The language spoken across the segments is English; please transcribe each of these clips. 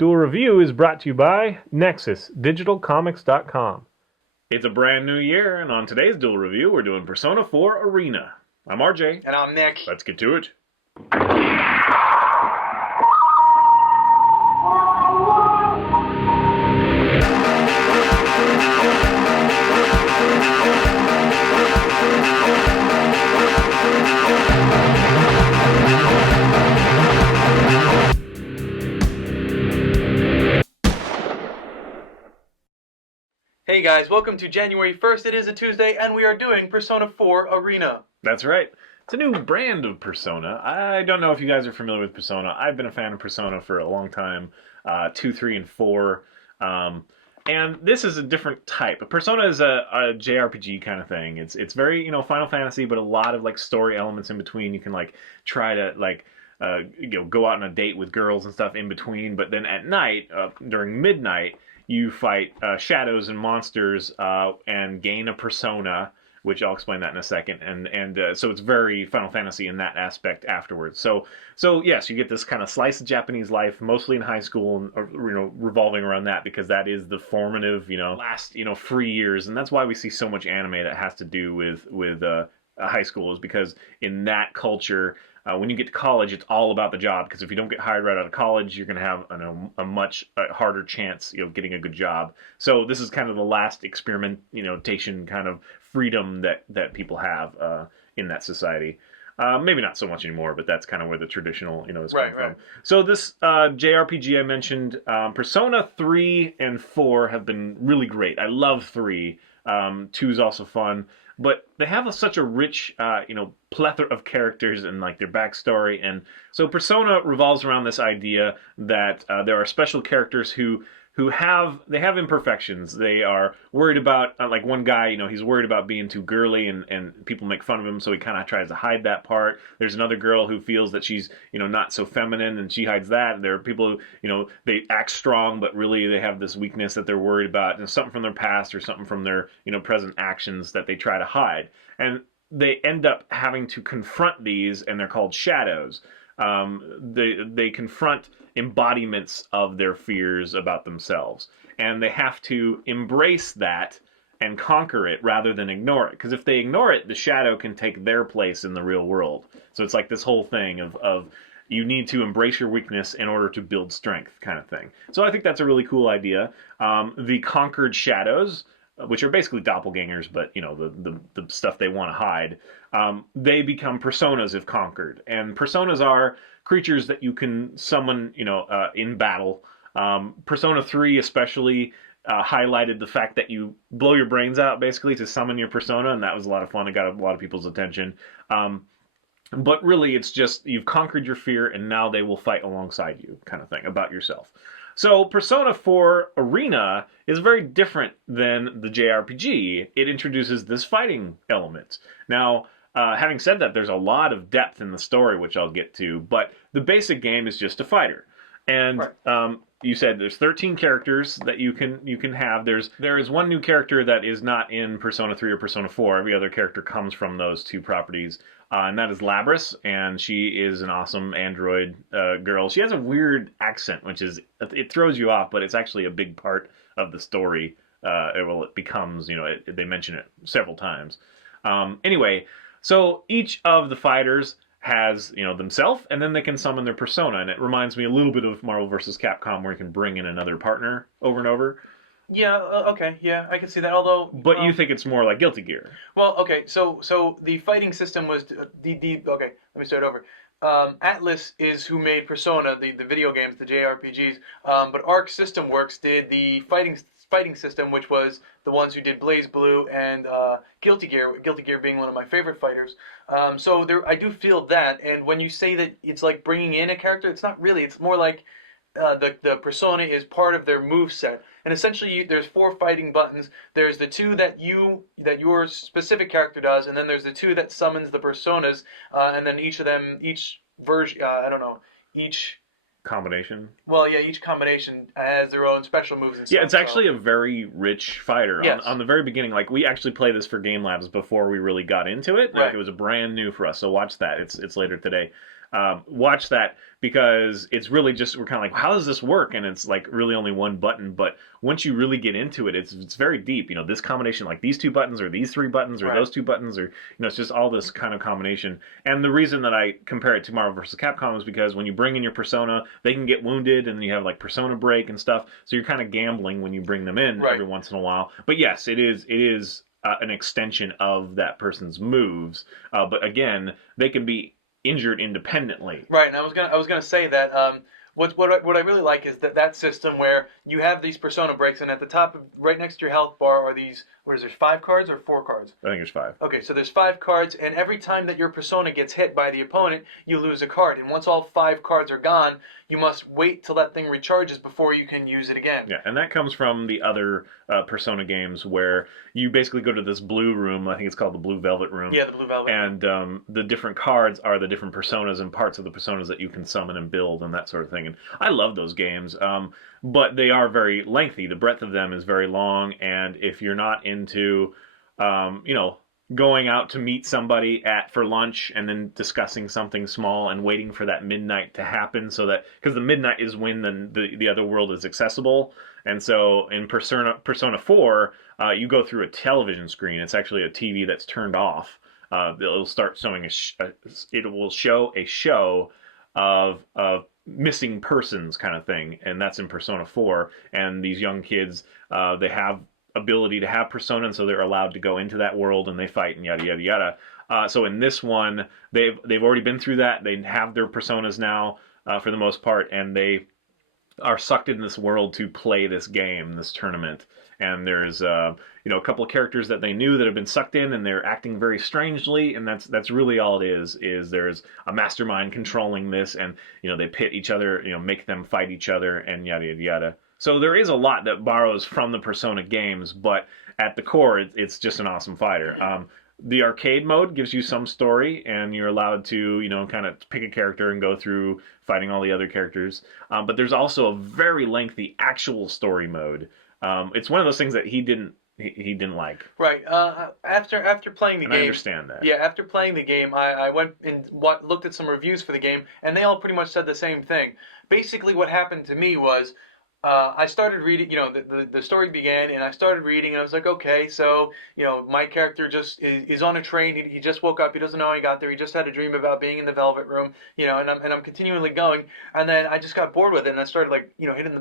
Duel Review is brought to you by NexusDigitalComics.com. It's a brand new year, and on today's Duel Review, we're doing Persona 4 Arena. I'm RJ. And I'm Nick. Let's get to it. Hey guys, welcome to January 1st. It is a Tuesday, and we are doing Persona 4 Arena. That's right. It's a new brand of Persona. I don't know if you guys are familiar with Persona. I've been a fan of Persona for a long time, 2, 3, and 4. And this is a different type. Persona is a JRPG kind of thing. It's very, Final Fantasy, but a lot of, story elements in between. You can, try to, go out on a date with girls and stuff in between. But then at night, during midnight, you fight shadows and monsters and gain a persona, which I'll explain that in a second. And so it's very Final Fantasy in that aspect afterwards. So yes, you get this kind of slice of Japanese life, mostly in high school, and revolving around that, because that is the formative, last free years, and that's why we see so much anime that has to do with high school, is because in that culture. When you get to college, it's all about the job, because if you don't get hired right out of college, you're going to have a much harder chance getting a good job. So this is kind of the last experimentation kind of freedom that people have in that society. Maybe not so much anymore, but that's kind of where the traditional is coming from. So this JRPG I mentioned, Persona 3 and 4 have been really great. I love 3. 2 is also fun. But they have such a rich, plethora of characters and their backstory, and so Persona revolves around this idea that there are special characters who have imperfections. They are worried about one guy, he's worried about being too girly, and people make fun of him, so he kind of tries to hide that part. There's another girl who feels that she's not so feminine, and she hides that. There are people who they act strong, but really they have this weakness that they're worried about, and something from their past or something from their present actions that they try to hide, and they end up having to confront these, and they're called shadows. They confront embodiments of their fears about themselves, and they have to embrace that and conquer it rather than ignore it, because if they ignore it, the shadow can take their place in the real world. So it's this whole thing of you need to embrace your weakness in order to build strength, kind of thing. So I think that's a really cool idea. The conquered shadows, which are basically doppelgangers, but the stuff they want to hide, they become personas if conquered. And personas are creatures that you can summon, in battle. Persona 3 especially highlighted the fact that you blow your brains out basically to summon your persona, and that was a lot of fun. It got a lot of people's attention. But really, it's just you've conquered your fear, and now they will fight alongside you, kind of thing, about yourself. So Persona 4 Arena is very different than the JRPG. It introduces this fighting element. Now, having said that, there's a lot of depth in the story, which I'll get to, but the basic game is just a fighter. And you said there's 13 characters that you can have. There is one new character that is not in Persona 3 or Persona 4. Every other character comes from those two properties. And that is Labris, and she is an awesome android girl. She has a weird accent, which it throws you off, but it's actually a big part of the story. It becomes, they mention it several times. Anyway, so each of the fighters has, themselves, and then they can summon their persona, and it reminds me a little bit of Marvel vs. Capcom, where you can bring in another partner over and over. Yeah, okay, yeah, I can see that, although... But you think it's more like Guilty Gear. Well, okay, so the fighting system was... okay, let me start over. Atlas is who made Persona, the video games, the JRPGs, but Arc System Works did the fighting system, which was the ones who did Blaze Blue and Guilty Gear being one of my favorite fighters. So I do feel that, and when you say that it's like bringing in a character, it's not really, it's more like the persona is part of their move set. And essentially, there's 4 fighting buttons. There's the 2 that your specific character does, and then there's the 2 that summons the personas, and then each version, each combination. Well, yeah, each combination has their own special moves and stuff. Yeah, it's actually a very rich fighter. Yes. On the very beginning, we actually played this for Game Labs before we really got into it. Right. It was brand new for us, so watch that. It's later today. Watch that because it's really just we're kind of like, how does this work? And it's like really only one button, but once you really get into it, it's very deep. You know, this combination, like these two buttons, or these three buttons, or Right. those two buttons, or it's just all this kind of combination. And the reason that I compare it to Marvel vs. Capcom is because when you bring in your persona, they can get wounded, and you have like persona break and stuff. So you're kind of gambling when you bring them in Right. every once in a while. But yes, it is an extension of that person's moves. But again, they can be injured independently. Right, and I was gonna say that what I really like is that system where you have these persona breaks, and at the top, right next to your health bar, are these, what is there, 5 cards or 4 cards? I think there's 5. Okay, so there's 5 cards, and every time that your persona gets hit by the opponent, you lose a card. And once all 5 cards are gone, you must wait till that thing recharges before you can use it again. Yeah, and that comes from the other Persona games where you basically go to this blue room. I think it's called the Blue Velvet Room. Yeah, the Blue Velvet. And the different cards are the different personas and parts of the personas that you can summon and build and that sort of thing. And I love those games, but they are very lengthy. The breadth of them is very long, and if you're not into, going out to meet somebody for lunch and then discussing something small and waiting for that midnight to happen, so that because the midnight is when the other world is accessible. And so in Persona 4, you go through a television screen. It's actually a TV that's turned off. It'll start showing it will show a show of missing persons kind of thing, and that's in Persona 4. And these young kids, they have ability to have persona, and so they're allowed to go into that world and they fight and yada yada yada. So in this one, they've already been through that. They have their personas now for the most part, and they are sucked in this world to play this game, this tournament. And there's a couple of characters that they knew that have been sucked in, and they're acting very strangely, and that's really all it is there's a mastermind controlling this, and they pit each other, make them fight each other, and yada yada yada. So there is a lot that borrows from the Persona games, but at the core, it's just an awesome fighter. The arcade mode gives you some story, and you're allowed to, kind of pick a character and go through fighting all the other characters. But there's also a very lengthy actual story mode. It's one of those things that he didn't like. Right. After playing the And game, I understand that. Yeah, after playing the game, I went and looked at some reviews for the game, and they all pretty much said the same thing. Basically, what happened to me was, I started reading, the story began, and I started reading, and I was like, okay, so, my character just is on a train, he just woke up, he doesn't know how he got there, he just had a dream about being in the Velvet Room, and I'm continually going, and then I just got bored with it, and I started,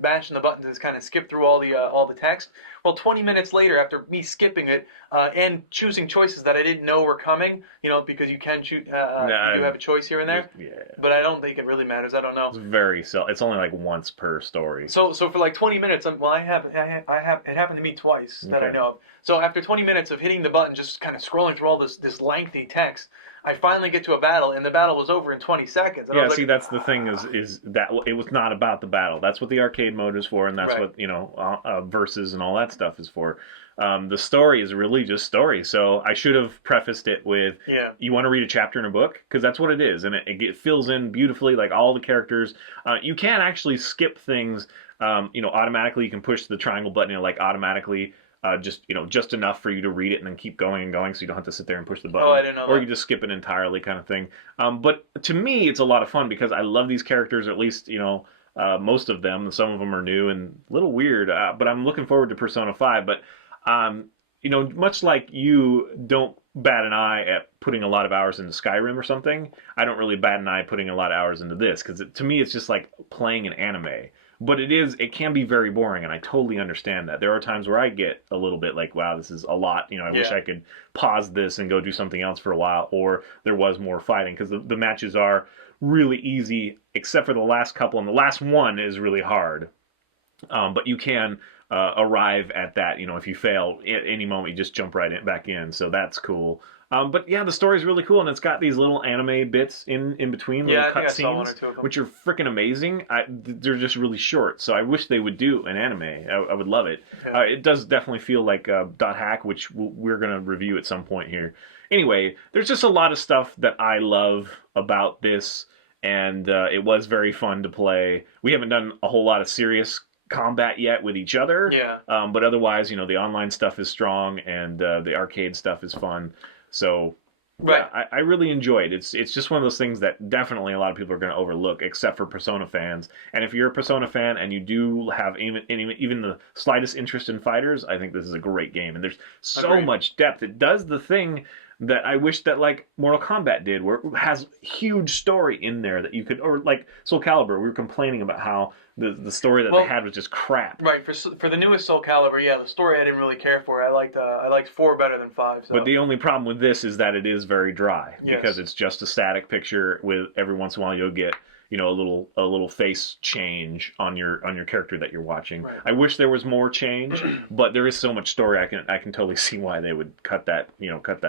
bashing the buttons to kind of skip through all the text. Well, 20 minutes later, after me skipping it, and choosing choices that I didn't know were coming, because you can choose, you have a choice here and there, Yeah. but I don't think it really matters, I don't know. It's only like once per story. So for like 20 minutes, it happened to me twice that I Okay. know of. So after 20 minutes of hitting the button, just kind of scrolling through all this lengthy text, I finally get to a battle, and the battle was over in 20 seconds. And I Yeah, was see, like, that's the thing is that it was not about the battle. That's what the arcade mode is for, and that's Right. what verses and all that stuff is for. The story is really just story. So I should have prefaced it with, Yeah. you want to read a chapter in a book? Because that's what it is, and it fills in beautifully, like all the characters. You can actually skip things, automatically. You can push the triangle button, automatically. Just enough for you to read it and then keep going and going, so you don't have to sit there and push the button. Oh, I didn't know Or that. you just skip it entirely, kind of thing. But to me, it's a lot of fun because I love these characters. At least most of them. Some of them are new and a little weird. But I'm looking forward to Persona 5. But much like you don't bat an eye at putting a lot of hours into Skyrim or something, I don't really bat an eye putting a lot of hours into this because to me, it's just like playing an anime. But it can be very boring, and I totally understand that. There are times where I get a little bit like, wow, this is a lot. I wish I could pause this and go do something else for a while, or there was more fighting, because the matches are really easy, except for the last couple, and the last one is really hard. But you can arrive at that, if you fail at any moment, you just jump back in, so that's cool. But yeah, the story's really cool, and it's got these little anime bits in between, little I think I saw one or cutscenes, two of them. which are freaking amazing. They're just really short, so I wish they would do an anime. I would love it. Yeah. It does definitely feel like Dot Hack, which we're going to review at some point here. Anyway, there's just a lot of stuff that I love about this, and it was very fun to play. We haven't done a whole lot of serious combat yet with each other, Yeah. but otherwise, the online stuff is strong, and the arcade stuff is fun. So, Right. Yeah, I really enjoyed it. It's just one of those things that definitely a lot of people are going to overlook, except for Persona fans. And if you're a Persona fan and you do have even the slightest interest in fighters, I think this is a great game. And there's so Agreed. much depth. It does the thing that I wish that like Mortal Kombat did, where it has huge story in there that you could, or like Soul Calibur, we were complaining about how the story that they had was just crap. Right, for the newest Soul Calibur, yeah, the story I didn't really care for. I liked 4 better than 5. So. But the only problem with this is that it is very dry, Yes. because it's just a static picture with every once in a while you'll get a little face change on your character that you're watching. Right. I wish there was more change, but there is so much story I can totally see why they would cut that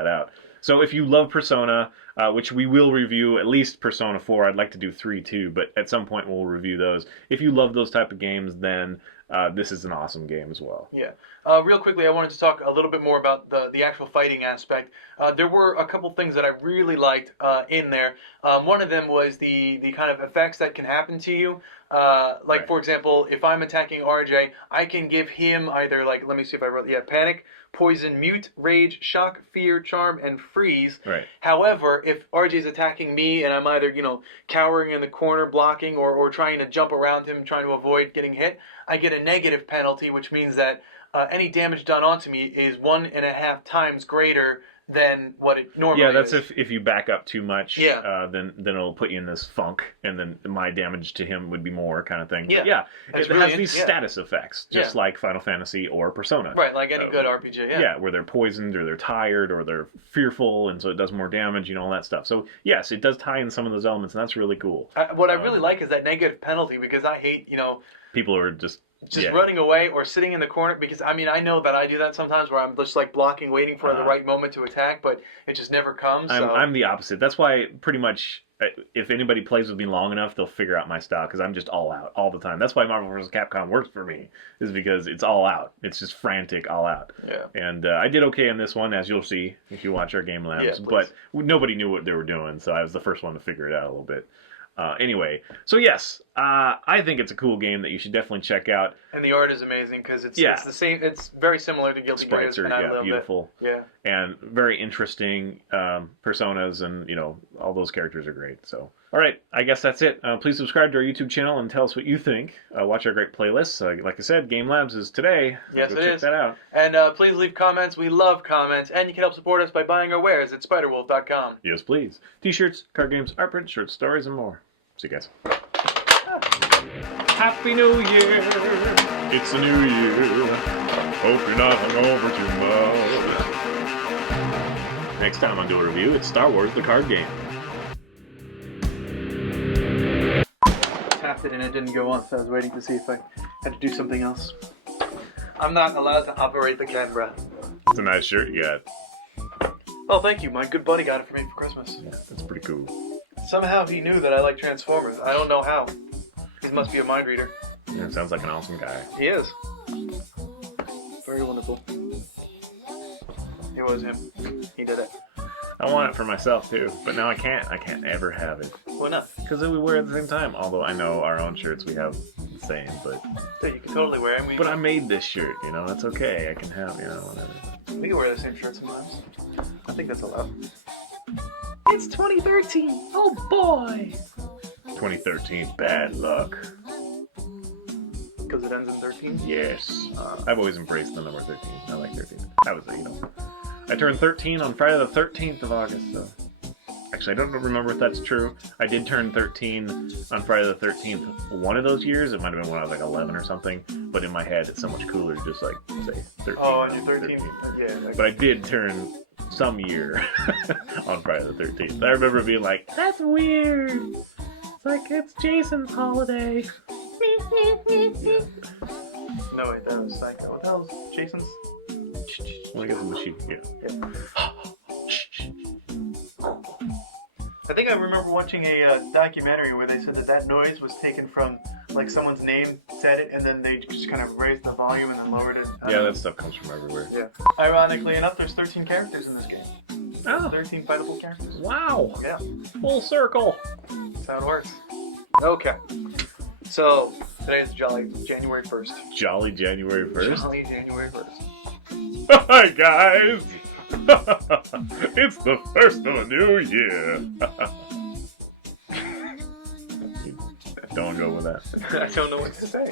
out. So if you love Persona, which we will review, at least Persona 4, I'd like to do 3 too, but at some point we'll review those. If you love those type of games, then this is an awesome game as well. Yeah. Real quickly, I wanted to talk a little bit more about the actual fighting aspect. There were a couple things that I really liked in there. One of them was the kind of effects that can happen to you. Right. For example, if I'm attacking RJ, I can give him either, let me see if I wrote, panic, poison, mute, rage, shock, fear, charm, and freeze. Right. However, if RJ's attacking me and I'm either, cowering in the corner, blocking, or trying to jump around him, trying to avoid getting hit, I get a negative penalty, which means that any damage done onto me is 1.5 times greater than what it normally is. Yeah, that's if you back up too much, Yeah. then it'll put you in this funk, and then my damage to him would be more kind of thing. Yeah. But yeah, That's it really has these yeah. status effects, just like Final Fantasy or Persona. Right, like any good RPG, yeah. Yeah, where they're poisoned or they're tired or they're fearful, and so it does more damage, all that stuff. So yes, it does tie in some of those elements, and that's really cool. What I really like is that negative penalty, because I hate, People are just running away or sitting in the corner, because I know that I do that sometimes, where I'm just blocking, waiting for the right moment to attack, but it just never comes. So. I'm the opposite. That's why pretty much if anybody plays with me long enough, they'll figure out my style, because I'm just all out all the time. That's why Marvel vs. Capcom works for me, is because it's all out. It's just frantic, all out. Yeah. And I did okay in this one, as you'll see if you watch our Game Labs. Yeah, but nobody knew what they were doing, so I was the first one to figure it out a little bit. Anyway, so yes, I think it's a cool game that you should definitely check out. And the art is amazing, because it's the same. It's very similar to Guilty Gear. Sprites are beautiful. Yeah. And very interesting personas, and all those characters are great. So, all right, I guess that's it. Please subscribe to our YouTube channel and tell us what you think. Watch our great playlists. Like I said, Game Labs is today. Yes, Go it check is. that out. And please leave comments. We love comments, and you can help support us by buying our wares at spiderwolf.com. Yes, plepe. T-shirts, card games, art prints, short stories, and more. See you guys. Happy New Year! It's a new year. Hope you're not hungover too much. Next time on Duel Review, it's Star Wars: The Card Game. Tapped it and it didn't go on, so I was waiting to see if I had to do something else. I'm not allowed to operate the camera. It's a nice shirt you got. Oh, thank you. My good buddy got it for me for Christmas. That's pretty cool. Somehow he knew that I like Transformers. I don't know how. He must be a mind reader. Yeah, sounds like an awesome guy. He is. Very wonderful. It was him. He did it. I want it for myself too, but now I can't. I can't ever have it. Why not? Because we wear it at the same time. Although I know our own shirts we have the same, but Dude, you can totally wear it. but I made this shirt. That's okay. I can have whatever. We can wear the same shirt sometimes. I think that's allowed. It's 2013. Oh boy. 2013, bad luck. Because it ends in 13? Yes. I've always embraced the number 13. I like 13. I was, I turned 13 on Friday the 13th of August, so. Actually, I don't remember if that's true. I did turn 13 on Friday the 13th one of those years. It might have been when I was like 11 or something. But in my head, it's so much cooler to just say 13. Oh, and you're 13? Yeah. But I did turn some year on Friday the 13th. I remember being like, that's weird. It's like, it's Jason's holiday. Yeah. No, wait, that was Psycho. What the hell is Jason's? Well, I guess the machine, yeah. I think I remember watching a documentary where they said that noise was taken from, someone's name said it, and then they just kind of raised the volume and then lowered it. Yeah, that stuff comes from everywhere. Yeah. Ironically enough, there's 13 characters in this game. Oh. 13 fightable characters. Wow. Yeah. Full circle. That's how it works. Okay. So, today is jolly January 1st. Jolly January 1st. Jolly January 1st. Hi, guys. It's the first of a new year. Don't go with that. I don't know what to say.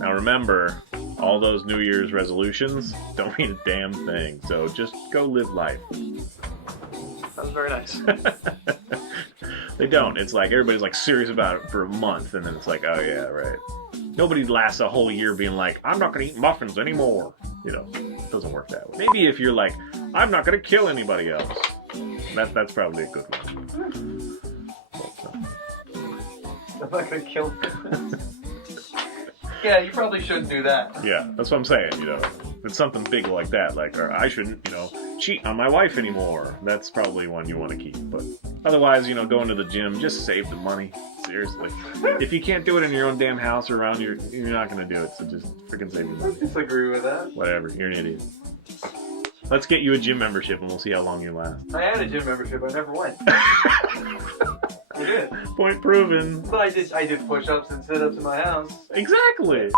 Now remember, all those New Year's resolutions don't mean a damn thing. So just go live life. That was very nice. They don't. It's like everybody's like serious about it for a month, and then it's like, oh yeah, right. Nobody lasts a whole year being like, I'm not gonna eat muffins anymore. You know, it doesn't work that way. Maybe if you're like, I'm not gonna kill anybody else. That's probably a good one. I'm not gonna kill him. Yeah, you probably shouldn't do that. Yeah, that's what I'm saying, you know. It's something big like that, like, or I shouldn't, you know, cheat on my wife anymore. That's probably one you want to keep. But otherwise, you know, going to the gym, just save the money. Seriously. If you can't do it in your own damn house or around you're not going to do it. So just freaking save your I money. disagree with that. Whatever, you're an idiot. Let's get you a gym membership and we'll see how long you last. I had a gym membership. I never went. I did. Point proven. But I did push-ups and sit-ups in my house. Exactly.